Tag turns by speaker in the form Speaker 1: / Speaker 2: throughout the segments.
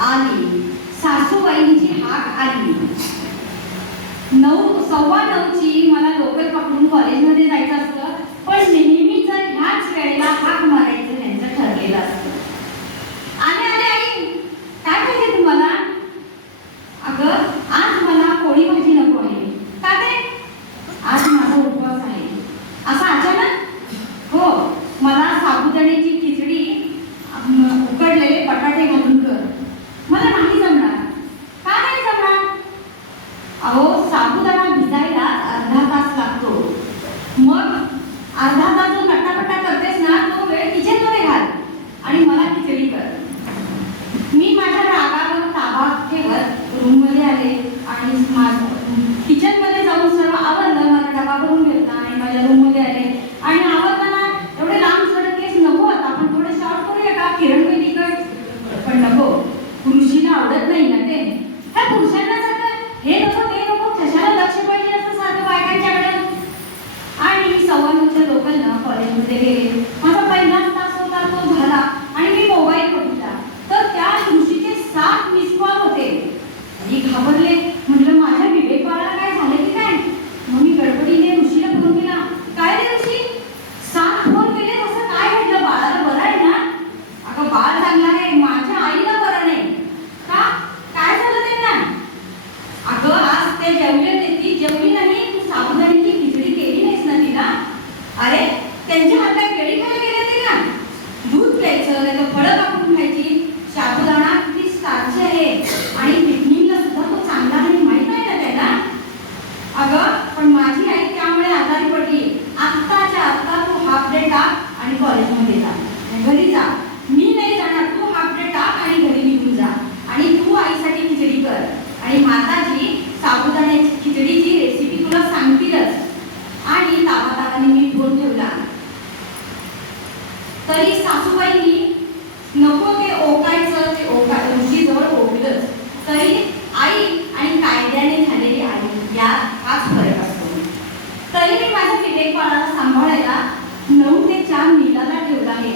Speaker 1: आली सासूबाईंची हाक आली. नऊ सव्वा नऊची मला लोकल पकडून कॉलेजमध्ये जायचं असतं पण नेहमीच ह्याच वेळेला हाक मारायचं त्यांचं ठरलेलं असतं. आले आले आई! काय पाहिजे तुम्हाला? अगं आज मला कोळी भाजी नको आहे. का ते? आज माझा उपवास आहे. असा अचानक? हो मला साबुदाण्याची खिचडी अम, उकडलेले बटाटे घालून कर मला नाही जमणार का नाही जमणार अहो साबुदाणा भिजायला अर्धा तास लागतो मग अर्धा तास जो नट्टापट्टा करतेस ना तो वेळ किचनमध्ये घाल आणि मला खिचडी कर मी माझ्या रागावर ताबा ठेवत रूममध्ये आले आणि माझं किचनमध्ये जाऊन सर्व आवरलं माझा डबा भरून घेतला आणि माझ्या रूममध्ये आले आणि आवरताना एवढे लांब सडक केस नको आता आपण थोडे शॉर्ट करूया का किरण तिकट पण नको पुरुषीला आवडत नाही ना ते ह्या पुरुषांना सारखं हे नको ते नको कशाला लक्ष पाहिजे असं सारखं बायकांच्याकडे आणि मी सव्वा नऊच्या लोकलनं कॉलेजमध्ये गेले माझा पहिलाच तास होता तो झाला आणि मी मोबाईल बघितला तर त्या ऋषीचे सात मिस कॉल होते मी घाबरले म्हटलं माझ्या विवेक बाळाला काय झालं की काय मग मी गडबडीने ऋषीला फोन केला काय रे ऋषी सात फोन केले असं काय म्हटलं बाळाला बरं आहे ना अगं बाळ चांगला आहे माझ्या आईला बरं नाही का काय झालं त्यांना अगं आज ते जेवले नाही ती जेवली नाही तू साबुदाण्याची खिचडी केली नाहीस ना तिला अरे त्यांच्या हातात केळी खायला गेले ते का दूध प्यायचं नाही तर फळं कापून खायची साबुदाणा किती स्टार्च आहे आणि किडनीला सुद्धा तो चांगला नाही माहीत आहे ना त्याला अगं पण माझी आई त्यामुळे आजारी पडली आत्ताच्या आत्ता तू हाफ डे टाक आणि कॉलेजमध्ये जा. घरी जा. मी नाही जाणार. तू हाफ टाक आणि घरी निघून जा. आणि तू आईसाठी खिचडी कर. आणि माताजी साबुदाण्याची खिचडीची रेसिपी तुला सांगतीलच. आणि तावातावाने मी फोन ठेवला. तरी सासूबाईंनी नको ते ओकायचं. ते ओका ऋषीजवळ ओकलंच. तरी आई आणि कायद्याने झालेली आई यात हाच फरक असतो. तरी मी माझ्या विवेक सांभाळायला नऊ त्या चार मिलाला ठेवला आहे.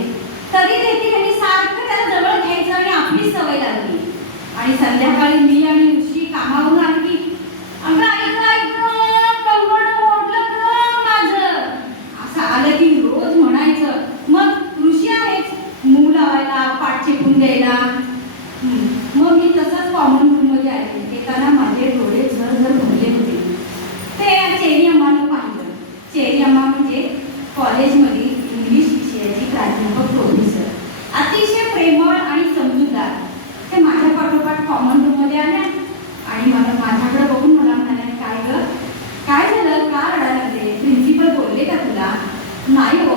Speaker 1: तरी देखील त्यांनी सारखं त्याला जवळ घ्यायचं आणि आपली सवय लागली. आणि संध्याकाळी मी आणि ऋषी कामावर आली की अगं ऐक ऐक कंबड मोडलं गं माझं असं आलं की रोज म्हणायचं मग ऋषी आहेच मूग लावायला पाठ चेपून द्यायला हम्म. मग मी तसंच कॉमन रूममध्ये आले येताना माझे डोळे झर झर भरले होते ते चेरी अम्मानं पाहिलं चेरी अम्मा म्हणजे कॉलेजमध्ये इंग्लिश विषयाची प्राध्यापक प्रोफेसर अतिशय प्रेमळ आणि समजूतदार ते माझ्या पाठोपाठ कॉमन रूममध्ये आल्या आणि मला माझ्याकडे बघून मला म्हणाल्या काय ग काय झालं का रडा लागले प्रिन्सिपल बोलले का तुला नाही हो.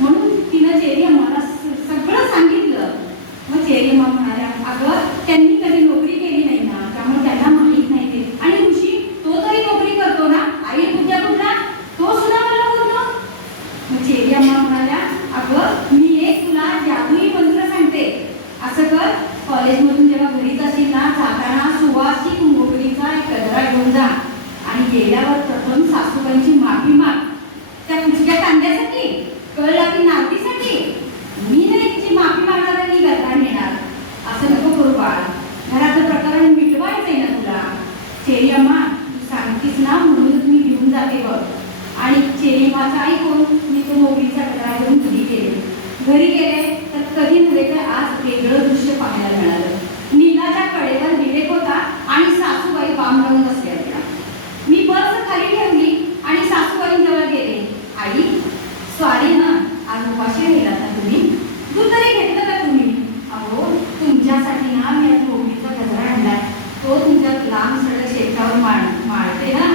Speaker 1: म्हणून तिनं चेरी अम्माला सगळं सांगितलं. मग चेरी अम्मा म्हणाल्या अगं त्यांनी कधी नोकरी केली नाही ना त्यामुळे त्यांना माहीत नाही ते. आणि ऋषी तो तरी नोकरी करतो ना? आई कुठल्या कुठला तो सुद्धा मला बोलतो. मग चेरी अम्मा म्हणाल्या अगं मी एक तुला जादूई मंत्र सांगते. असं कर कॉलेजमधून जेव्हा घरीच असेल ना जाताना सुवासिक मोगरीचा एक गजरा घेऊन जा आणि गेल्यावर प्रथम सासूबाईंची माफी माग त्या कुचक्या कांद्यासाठी कळला की नातीसाठी मी नाही तिची माफी मागणार आणि गजरा नेणार असं नको करू बाळ घराचं प्रकरण मिटवायचंय ना तुला चेरी अम्मा सांगतीस ना म्हणूनच मी घेऊन जाते बघ. आणि चेरी माझा ऐकून मी तो मोगरीचा गजरा घेऊन घरी गेले. घरी गेले तर कधी नव्हे तर आज वेगळं दृश्य पाहायला मिळालं. नीलाच्या कडेवर विवेक होता आणि सासूबाई बाम लावून बसल्या होत्या. मी बस खाली ठेवली आणि सासूबाईंजवळ गेले. आई सॉरी ना आज उपाशी राहिला ना तुम्ही दूध तरी घेतलं का तुम्ही अहो तुमच्यासाठी ना मी आज मोगरीचा गजरा आणलाय तो तुमच्या लांब सगळं शेतावर माळ माळते ना?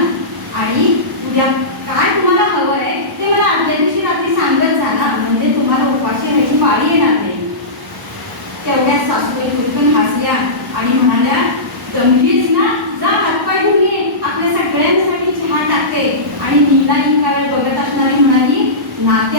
Speaker 1: आणि उद्या काय तुम्हाला हवं आहे ते मला आदल्या दिवशी रात्री सांगत जा ना. म्हणजे तुम्हाला उपाशी राहायची पाळी येणार नाही. तेवढ्याच सासूबाई खुदकन हसल्या आणि म्हणाल्या जमलीच ना जा हातपाय धुवून ये. आपल्या सगळ्यांसाठी चहा टाकते आणि नीला इकाला बघत असणारी म्हणाली नाते